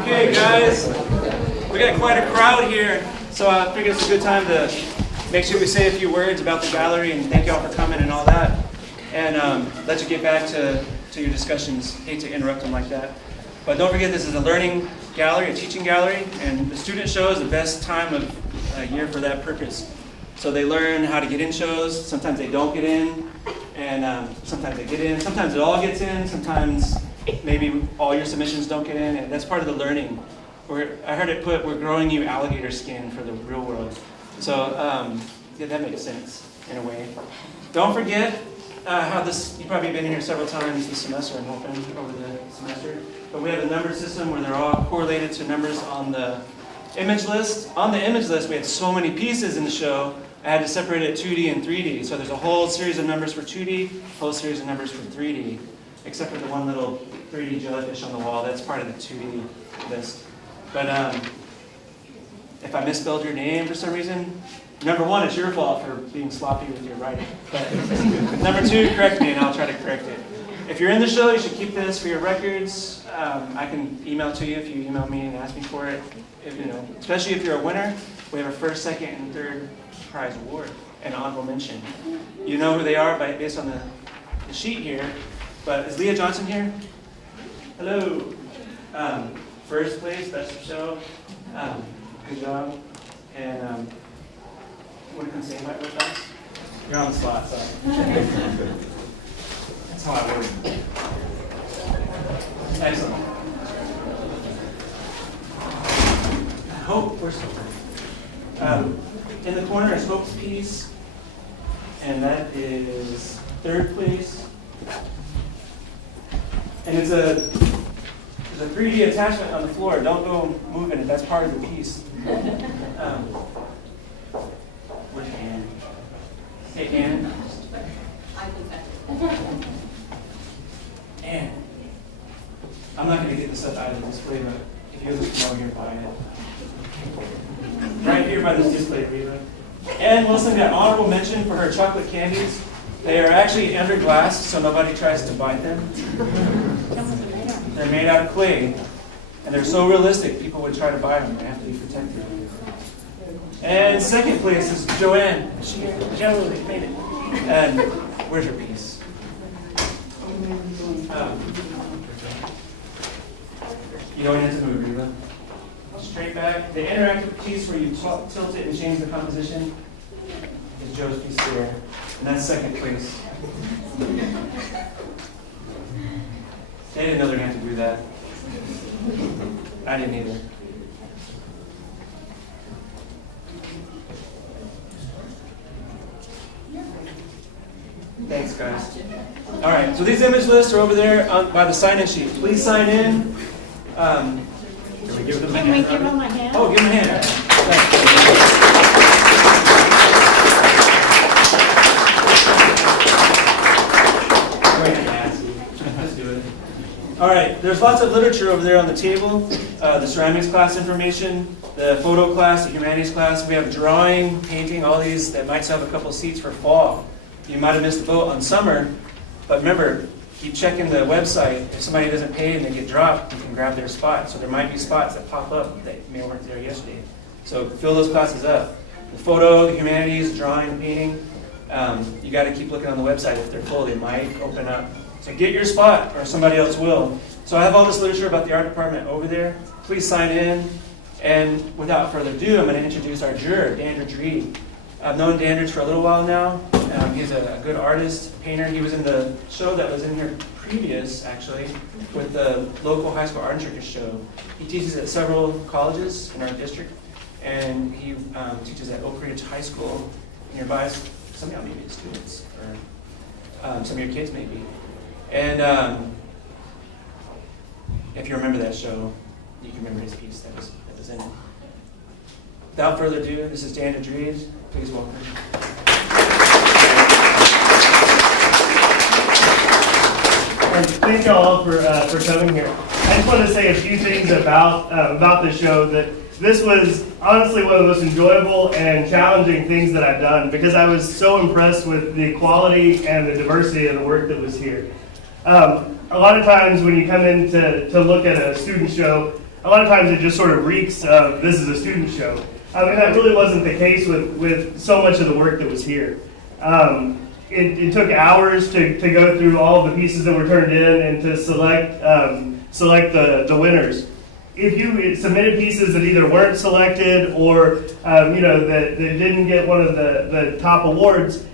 Okay, guys, we got quite a crowd here, so I figured it's a good time to make sure we say a few words about the gallery and thank y'all for coming and all that, and let you get back to your discussions. Hate to interrupt them like that, but don't forget this is a learning gallery, a teaching gallery, and the student show is the best time of year for that purpose. So they learn how to get in shows. Sometimes they don't get in, and sometimes they get in. Sometimes it all gets in. Sometimes maybe all your submissions don't get in, and that's part of the learning. I heard it put, we're growing you alligator skin for the real world. So yeah, that makes sense in a way. Don't forget how this, you've probably been in here several times this semester, I'm hoping, over the semester. But we have a number system where they're all correlated to numbers on the image list. On the image list, we had so many pieces in the show, I had to separate it 2D and 3D. So there's a whole series of numbers for 2D, a whole series of numbers for 3D, except for the one little 3D jellyfish on the wall. That's part of the 2D list. But if I misspelled your name for some reason, number one, it's your fault for being sloppy with your writing. But number two, correct me and I'll try to correct it. If you're in the show, you should keep this for your records. I can email to you if you email me and ask me for it. Especially if you're a winner, we have a first, second, and third prize award and honorable mention. You know who they are based on the sheet here. But is Leah Johnson here? Hello. First place, best of show. Good job. And what do you say about with us? You're on the spot, so. That's how I work. Excellent. Hope, where's Hope? In the corner is Hope's piece, and that is third place. And there's a 3D attachment on the floor. Don't go moving it. That's part of the piece. Where's Ann? Hey, Ann. Ann. I'm not going to get this stuff out of the display, but if you guys come over here, buy it. Right here by this display, Reba. Ann Wilson got honorable mention for her chocolate candies. They are actually under glass, so nobody tries to bite them. They're made out of clay, and they're so realistic, people would try to buy them. They have to be protected. And second place is Joanne. She made it. And where's your piece? You don't have to move, Reba. Straight back. The interactive piece where you tilt it and change the composition is Joe's piece there. And that's second place. They didn't know they were going to have to do that. I didn't either. Thanks, guys. All right, so these image lists are over there by the sign-in sheet. Please sign in. Can we give them a hand? Give them a hand? Oh, give them a hand. Let's do it. All right, there's lots of literature over there on the table. The ceramics class information, the photo class, the humanities class. We have drawing, painting, all these that might still have a couple seats for fall. You might have missed the boat on summer, but remember, keep checking the website. If somebody doesn't pay and they get dropped, you can grab their spot. So there might be spots that pop up that may weren't there yesterday. So fill those classes up. The photo, the humanities, drawing, painting, you got to keep looking on the website. If they're full, they might open up. So get your spot, or somebody else will. So I have all this literature about the art department over there. Please sign in. And without further ado, I'm going to introduce our juror, Dandridge Reed. I've known Dandridge for a little while now. He's a good artist, painter. He was in the show that was in here previous, actually, with the local high school art and circus show. He teaches at several colleges in our district, and he teaches at Oak Ridge High School nearby. Some of y'all may be students, or some of your kids may be. And if you remember that show, you can remember his piece that was in it. Without further ado, this is Dandridge Reed. Please welcome. And thank you all for coming here. I just want to say a few things about the show. That this was honestly one of the most enjoyable and challenging things that I've done because I was so impressed with the quality and the diversity of the work that was here. A lot of times when you come in to look at a student show, a lot of times it just sort of reeks of this is a student show. And that really wasn't the case with so much of the work that was here. It took hours to go through all of the pieces that were turned in and to select the winners. If you submitted pieces that either weren't selected or that didn't get one of the top awards,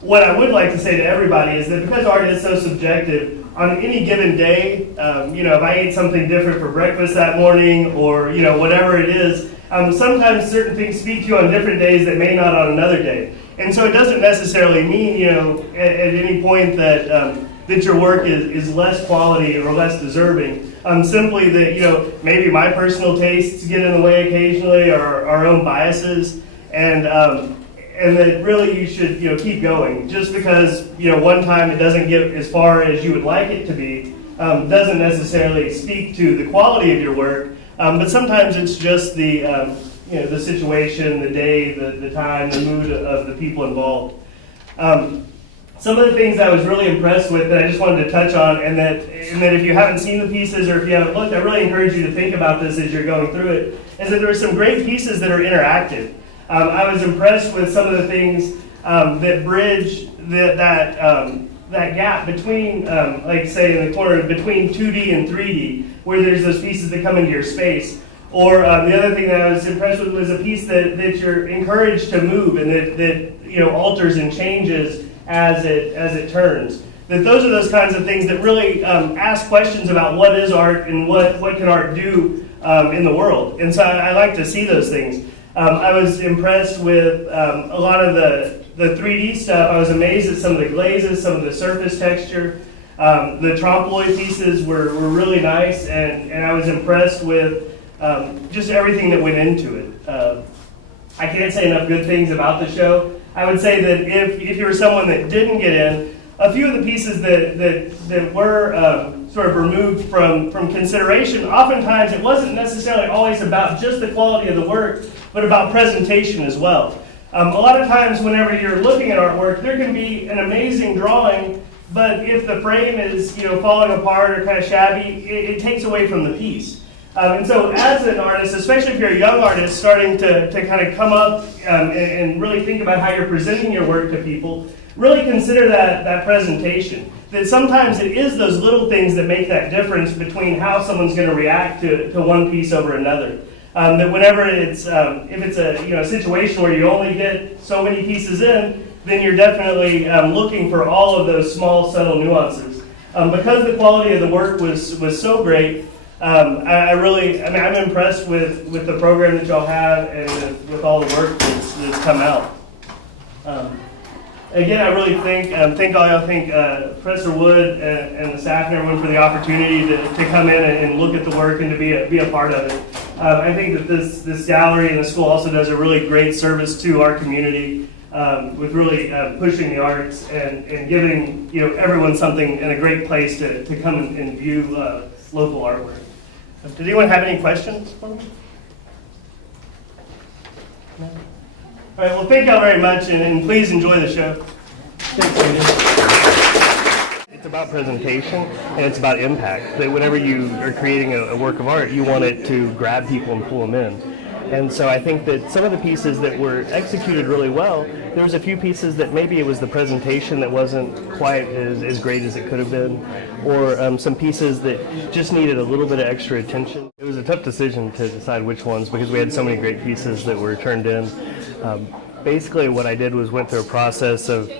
what I would like to say to everybody is that because art is so subjective, on any given day, if I ate something different for breakfast that morning or whatever it is, sometimes certain things speak to you on different days that may not on another day. And so it doesn't necessarily mean, at any point that your work is less quality or less deserving. Simply that, maybe my personal tastes get in the way occasionally or our own biases. And that really you should, keep going. Just because, one time it doesn't get as far as you would like it to be, doesn't necessarily speak to the quality of your work. But sometimes it's just the situation, the day, the time, the mood of the people involved. Some of the things I was really impressed with that I just wanted to touch on, and that if you haven't seen the pieces or if you haven't looked, I really encourage you to think about this as you're going through it, is that there are some great pieces that are interactive. I was impressed with some of the things that bridge that gap between, like say in the corner, between 2D and 3D, where there's those pieces that come into your space. Or the other thing that I was impressed with was a piece that you're encouraged to move and that alters and changes as it turns. That those are those kinds of things that really ask questions about what is art and what can art do in the world. And so I like to see those things. I was impressed with a lot of the 3D stuff. I was amazed at some of the glazes, some of the surface texture. The trompe l'oeil pieces were really nice, and I was impressed with just everything that went into it. I can't say enough good things about the show. I would say that if you were someone that didn't get in, a few of the pieces that were sort of removed from consideration, oftentimes it wasn't necessarily always about just the quality of the work, but about presentation as well. A lot of times whenever you're looking at artwork, there can be an amazing drawing, but if the frame is falling apart or kind of shabby, it takes away from the piece. And so as an artist, especially if you're a young artist starting to kind of come up and really think about how you're presenting your work to people, really consider that presentation. That sometimes it is those little things that make that difference between how someone's going to react to one piece over another. That whenever it's, if it's a situation where you only get so many pieces in, then you're definitely looking for all of those small, subtle nuances. Because the quality of the work was so great, I'm impressed with the program that y'all have and with all the work that's come out. Again, I really thank all y'all. Thank Professor Wood and the staff and everyone for the opportunity to come in and look at the work and to be a part of it. I think that this gallery and the school also does a really great service to our community with really pushing the arts and giving everyone something and a great place to come and view local artwork. Did anyone have any questions for me? No? All right, well, thank y'all very much, and please enjoy the show. Thanks, Andy. It's about presentation, and it's about impact. That whenever you are creating a work of art, you want it to grab people and pull them in. And so I think that some of the pieces that were executed really well, there was a few pieces that maybe it was the presentation that wasn't quite as great as it could have been, or some pieces that just needed a little bit of extra attention. It was a tough decision to decide which ones because we had so many great pieces that were turned in. Basically what I did was went through a process of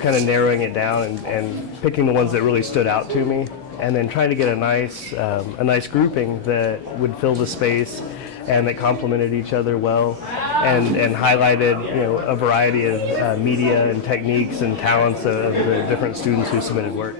kind of narrowing it down and picking the ones that really stood out to me, and then trying to get a nice grouping that would fill the space and that complemented each other well, and highlighted a variety of media and techniques and talents of the different students who submitted work.